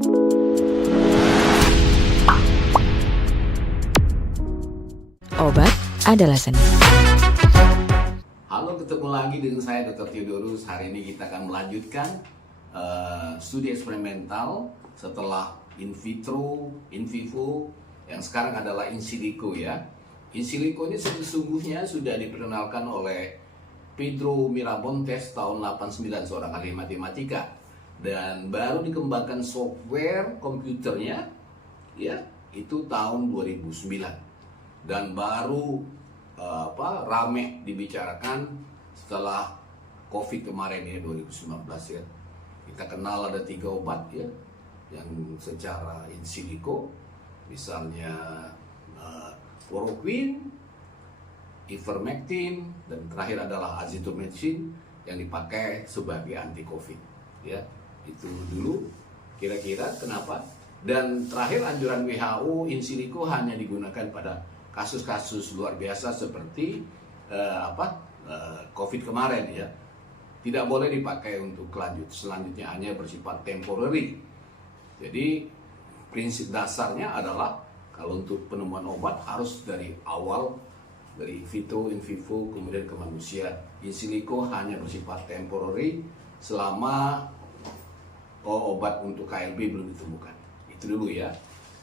Obat adalah seni. Halo, ketemu lagi dengan saya Dr. Theodorus. Hari ini kita akan melanjutkan studi eksperimental setelah in vitro, in vivo, yang sekarang adalah in silico ya. In silico ini sesungguhnya sudah diperkenalkan oleh Pedro Miramontes tahun 89, seorang ahli matematika, dan baru dikembangkan software komputernya ya itu tahun 2009. Dan baru rame dibicarakan setelah COVID kemarin ya, 2019 ya. Kita kenal ada 3 obat ya yang secara in silico, misalnya chloroquine, ivermectin, dan terakhir adalah azithromycin yang dipakai sebagai anti COVID ya. Itu dulu kira-kira kenapa. Dan terakhir anjuran WHO in silico hanya digunakan pada kasus-kasus luar biasa seperti COVID kemarin ya. Tidak boleh dipakai untuk selanjutnya, hanya bersifat temporary. Jadi prinsip dasarnya adalah kalau untuk penemuan obat harus dari awal, dari in vivo, kemudian ke manusia. In silico hanya bersifat temporary selama obat untuk KLB belum ditemukan. Itu dulu ya.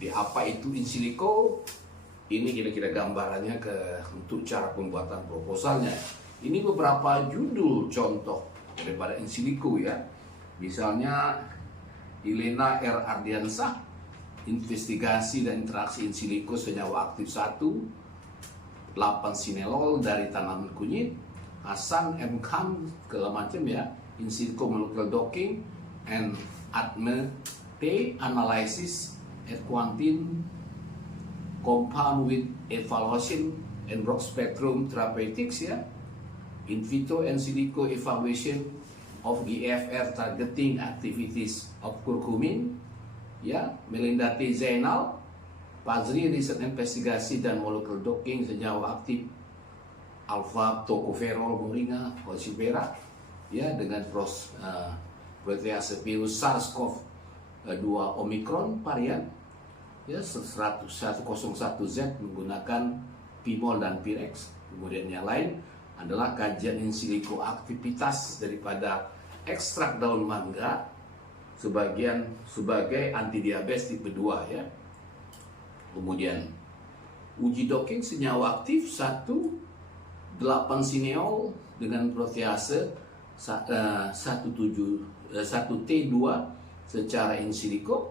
Di apa itu in silico? Ini kira-kira gambarannya untuk cara pembuatan proposalnya. Ini beberapa judul contoh daripada in silico ya. Misalnya Elena R. Ardiansah, investigasi dan interaksi in silico senyawa aktif 1, 8 sineol dari tanaman kunyit. Hasan M. Khan segala macam ya, in silico molecular docking and ADME T analysis at quantum compound with evaluation and broad spectrum therapeutics ya, in vitro and silico evaluation of GFR targeting activities of curcumin ya, Melinda T. Zainal, Fazri riset investigasi dan molecular docking senyawa aktif alpha tocopherol moringa falciparum ya dengan protease virus SARS-CoV-2 Omicron varian ya, 101Z menggunakan Pimol dan Pirex. Kemudian yang lain adalah kajian in silico aktivitas daripada ekstrak daun mangga sebagai antidiabetes tipe 2 ya. Kemudian uji docking senyawa aktif 1, 8 sineol dengan protease 1T2 secara in silico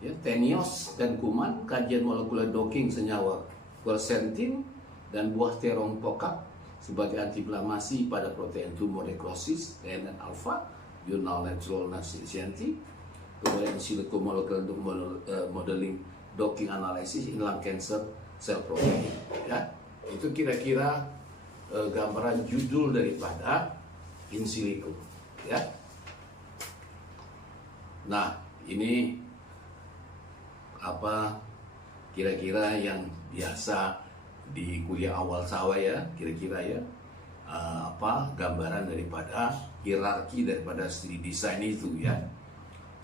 ya, Tenios dan kuman, kajian molekular docking senyawa quercetin dan buah terong pokak sebagai antiinflamasi pada protein tumor necrosis TNF alpha, Journal Natural Science. Kemudian in silico molecular modeling docking analysis in lung cancer cell protein ya. Itu kira-kira gambaran judul daripada in silico ya. Nah, ini apa kira-kira yang biasa di kuliah awal saya ya, kira-kira ya, gambaran daripada hierarki daripada studi desain itu ya.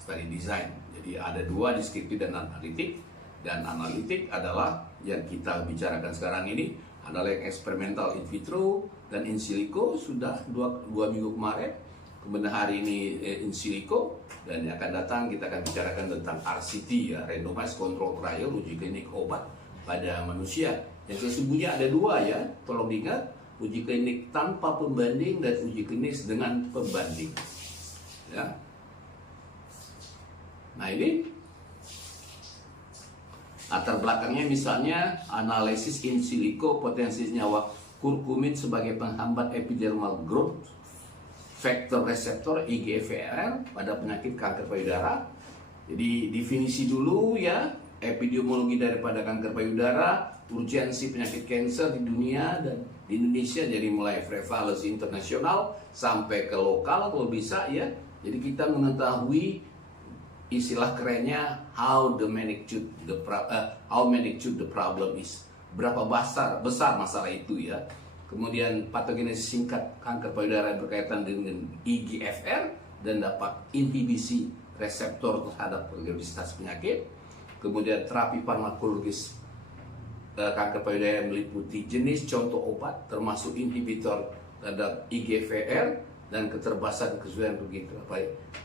Studi desain, jadi ada 2, deskriptif dan analitik. Dan analitik adalah yang kita bicarakan sekarang ini adalah yang eksperimental in vitro dan in silico sudah 2 minggu kemarin. Kemudian hari ini in silico, dan yang akan datang kita akan bicarakan tentang RCT ya, randomized control trial, uji klinik obat pada manusia. Yang sesungguhnya ada 2 ya, tolong diingat, uji klinik tanpa pembanding dan uji klinis dengan pembanding ya. Nah, ini latar belakangnya misalnya analisis in silico potensi senyawa curcumin sebagai penghambat epidermal growth faktor reseptor IGFR pada penyakit kanker payudara. Jadi definisi dulu ya, epidemiologi daripada kanker payudara, urgensi penyakit kanker di dunia dan di Indonesia, jadi mulai prevalence internasional sampai ke lokal kalau bisa ya. Jadi kita mengetahui istilah kerennya how magnitude the problem is. Berapa besar masalah itu ya. Kemudian patogenesis singkat kanker payudara berkaitan dengan IGFR dan dapat inhibisi reseptor terhadap resistance penyakit. Kemudian terapi farmakologis kanker payudara yang meliputi jenis contoh obat termasuk inhibitor terhadap IGFR dan keterbatasan kesulitan begitu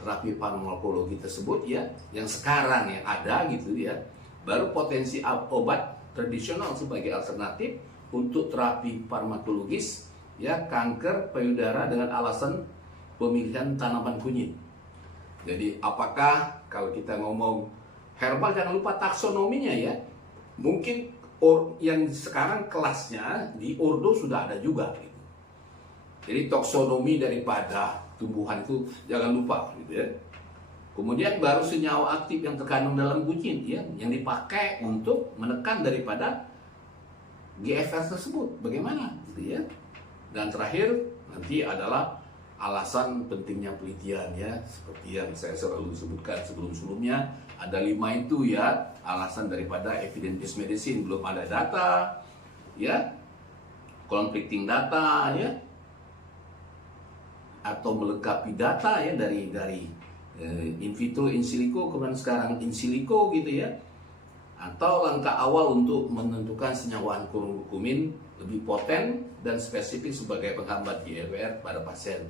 terapi farmakologi tersebut ya yang sekarang yang ada gitu ya, baru potensi obat tradisional sebagai alternatif untuk terapi farmakologis ya kanker payudara dengan alasan pemilihan tanaman kunyit. Jadi apakah kalau kita ngomong herbal, jangan lupa taksonominya ya. Mungkin yang sekarang kelasnya di ordo sudah ada juga gitu. Jadi taksonomi daripada tumbuhan itu jangan lupa gitu ya. Kemudian baru senyawa aktif yang terkandung dalam kunyit ya yang dipakai untuk menekan daripada GFR tersebut. Bagaimana gitu ya. Dan terakhir nanti adalah alasan pentingnya penelitian ya, seperti yang saya selalu sebutkan sebelum-sebelumnya, ada 5 itu ya, alasan daripada evidence-based medicine, belum ada data, ya, conflicting data ya, atau melengkapi data ya dari in vitro, in silico, kemudian sekarang in silico gitu ya, atau langkah awal untuk menentukan senyawa kurkumin lebih poten dan spesifik sebagai penghambat GFR pada pasien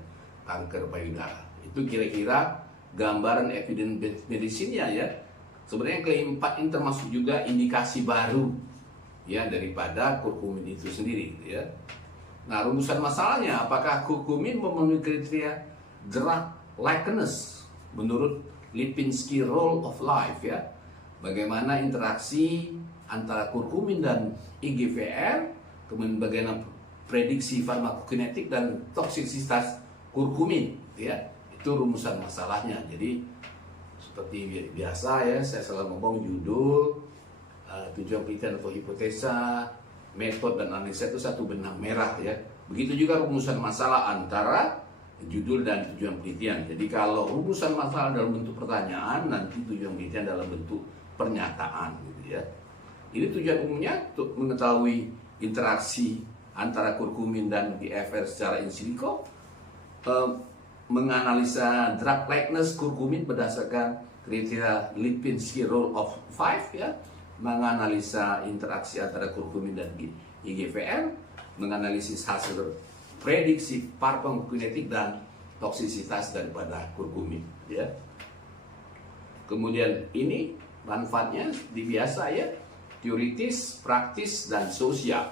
kanker payudara. Itu kira-kira gambaran evidence medicine-nya ya. Sebenarnya keempat ini termasuk juga indikasi baru ya daripada kurkumin itu sendiri ya. Nah, rumusan masalahnya apakah kurkumin memenuhi kriteria drug likeness menurut Lipinski Rule of Life ya. Bagaimana interaksi antara kurkumin dan IGFR, kemudian bagaimana prediksi farmakokinetik dan toksisitas kurkumin ya, itu rumusan masalahnya. Jadi seperti biasa ya, saya selalu ngomong judul, tujuan penelitian atau hipotesa, metode dan analisa itu satu benang merah ya. Begitu juga rumusan masalah antara judul dan tujuan penelitian. Jadi kalau rumusan masalah dalam bentuk pertanyaan, nanti tujuan penelitian dalam bentuk pernyataan gitu ya. Ini tujuan umumnya untuk mengetahui interaksi antara kurkumin dan GFR secara in silico, menganalisa drug likeness kurkumin berdasarkan kriteria Lipinski Rule of 5 ya, menganalisa interaksi antara kurkumin dan IGFR, menganalisis hasil prediksi farmakokinetik dan toksisitas daripada kurkumin ya. Kemudian ini manfaatnya biasa ya, teoritis, praktis, dan sosial.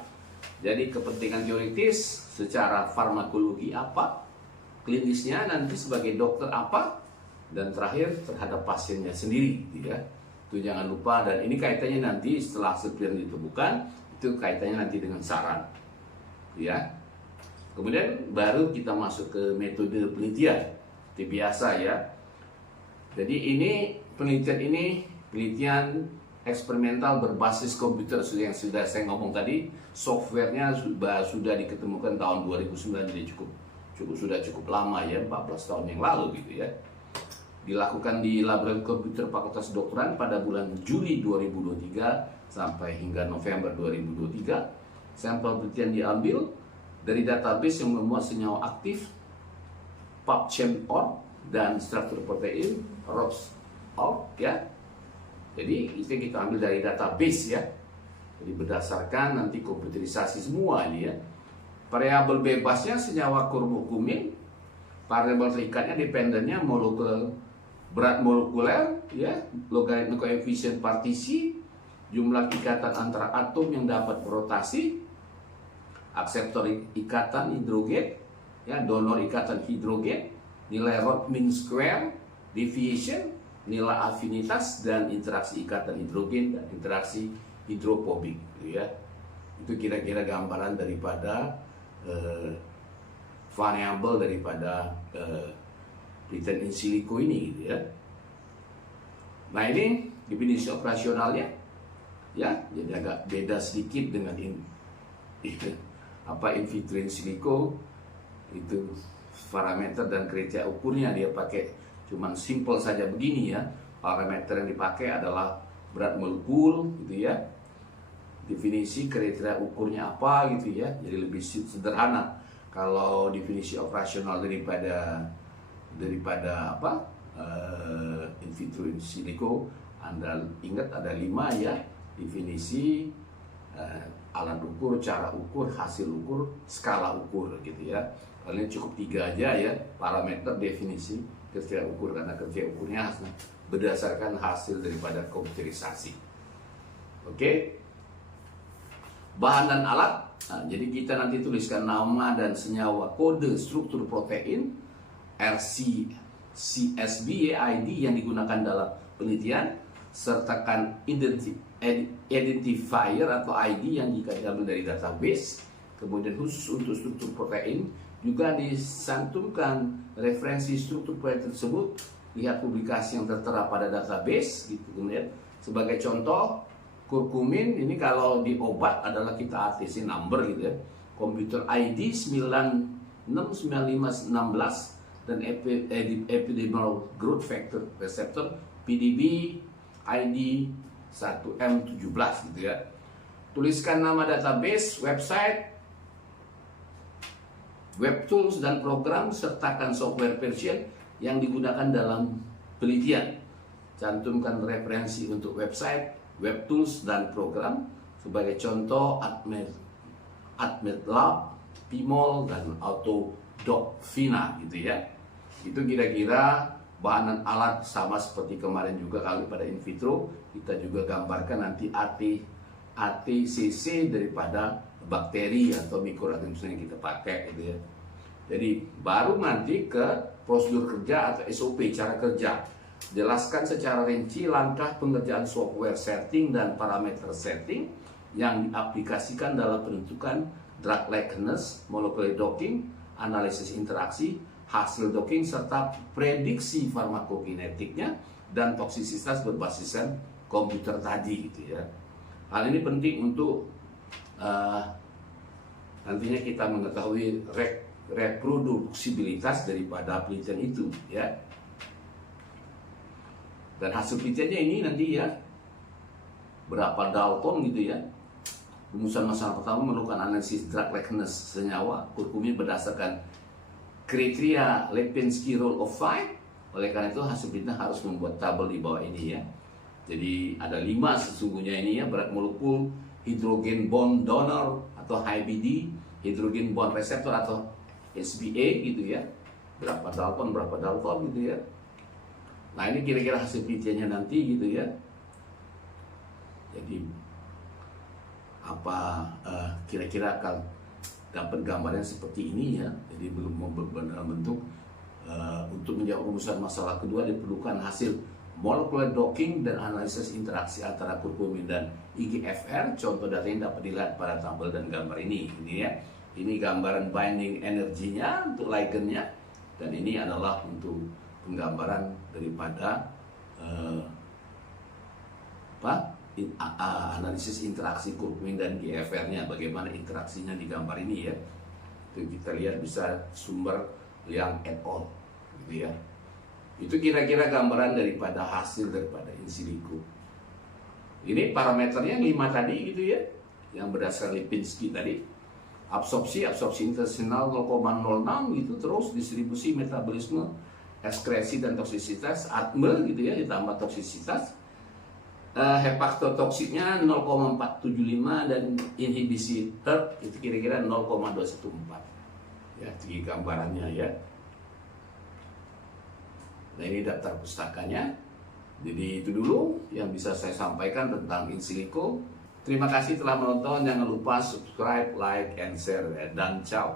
Jadi kepentingan teoritis secara farmakologi apa, klinisnya nanti sebagai dokter apa, dan terakhir terhadap pasiennya sendiri ya. Itu jangan lupa, dan ini kaitannya nanti setelah sekalian ditemukan, itu kaitannya nanti dengan saran ya. Kemudian baru kita masuk ke metode penelitian. Itu biasa ya. Jadi ini penelitian eksperimental berbasis komputer yang sudah saya ngomong tadi. Softwarenya sudah diketemukan tahun 2009, jadi sudah cukup lama ya, 14 tahun yang lalu gitu ya. Dilakukan di Laboratorium Komputer Fakultas Kedokteran pada bulan Juli 2023 sampai hingga November 2023. Sampel penelitian diambil dari database yang memuat senyawa aktif PubChem.org dan struktur protein ROS.org ya. Jadi itu yang kita ambil dari database ya. Jadi berdasarkan nanti komputerisasi semua ini ya. Variabel bebasnya senyawa kurkumin, variabel terikatnya dependennya berat molekuler ya, logaritma koefisien partisi, jumlah ikatan antara atom yang dapat berotasi, akseptor ikatan hidrogen ya, donor ikatan hidrogen, nilai Roth mean square, deviation, nilai afinitas, dan interaksi ikatan hidrogen dan interaksi hidrofobik gitu ya. Itu kira-kira gambaran daripada variabel daripada penelitian in silico ini gitu ya. Nah ini definisi operasionalnya ya, jadi agak beda sedikit dengan in vitro in silico. Itu parameter dan kriteria ukurnya dia pakai cuman simple saja begini ya. Parameter yang dipakai adalah berat molekul gitu ya, definisi kriteria ukurnya apa gitu ya, jadi lebih sederhana. Kalau definisi operasional daripada in vitro in silico. Anda ingat ada 5 ya, definisi, alat ukur, cara ukur, hasil ukur, skala ukur gitu ya. Kalian cukup 3 aja ya, parameter, definisi, kerja ukur, karena kerja ukurnya berdasarkan hasil daripada komputerisasi. Oke. Bahan dan alat. Nah, jadi kita nanti tuliskan nama dan senyawa kode struktur protein RC CSB ID yang digunakan dalam penelitian, sertakan identifier atau ID yang jika diambil dari database. Kemudian khusus untuk struktur protein juga disantumkan referensi struktur protein tersebut, lihat publikasi yang tertera pada database gitu. Kemudian sebagai contoh, kurkumin ini kalau di obat adalah kita ATC number gitu ya, komputer ID 969516 dan epidermal growth factor receptor PDB ID 1M17 gitu ya. Tuliskan nama database, website, web tools dan program, sertakan software version yang digunakan dalam penelitian. Cantumkan referensi untuk website, web tools dan program, sebagai contoh AdMedLab, PMOL dan AutoDocFina gitu ya. Itu kira-kira bahan dan alat, sama seperti kemarin juga kali pada in vitro kita juga gambarkan nanti ATCC daripada bakteri atau mikroorganisme yang kita pakai gitu ya. Jadi baru nanti ke prosedur kerja atau SOP, cara kerja. Jelaskan secara rinci langkah pengerjaan software setting dan parameter setting yang diaplikasikan dalam penentukan drug likeness, molecular docking, analisis interaksi, hasil docking, serta prediksi farmakokinetiknya dan toksisitas berbasiskan komputer tadi gitu ya. Hal ini penting untuk nantinya kita mengetahui reproduksibilitas daripada penelitian itu ya. Dan hasil penelitiannya ini nanti ya, berapa Dalton gitu ya. Rumusan masalah pertama memerlukan analisis drug likeness senyawa kurkumin berdasarkan kriteria Lipinski Rule of 5. Oleh karena itu hasil penelitian harus membuat tabel di bawah ini ya. Jadi ada 5 sesungguhnya ini ya, berat molekul, hidrogen bond donor atau HBD, hidrogen bond receptor atau SBA gitu ya. Berapa Dalton gitu ya. Nah ini kira-kira hasil penelitiannya nanti gitu ya. Jadi apa kira-kira akan dapat gambaran seperti ini ya. Jadi belum benar bentuk. Untuk menjawab rumusan masalah kedua diperlukan hasil molecular docking dan analisis interaksi antara kurkumin dan IGFR. Contoh datanya dapat dilihat pada tabel dan gambar ini ya. Ini gambaran binding energinya untuk ligannya, dan ini adalah untuk penggambaran daripada analisis interaksi kurkumin dan GFR-nya, bagaimana interaksinya di gambar ini ya. Itu kita lihat bisa sumber yang et al gitu ya. Itu kira-kira gambaran daripada hasil daripada in silico. Ini parameternya 5 tadi gitu ya, yang berdasarkan Lipinski tadi. Absorpsi intestinal 0,06 gitu, terus distribusi, metabolisme, ekskresi dan toksisitas, ADME gitu ya, ditambah toksisitas. Hepatotoksiknya 0,475 dan inhibisi HERG itu kira-kira 0,214. Ya, ini gambarannya ya. Nah ini daftar pustakanya. Jadi itu dulu yang bisa saya sampaikan tentang in silico. Terima kasih telah menonton. Jangan lupa subscribe, like, and share. Dan ciao.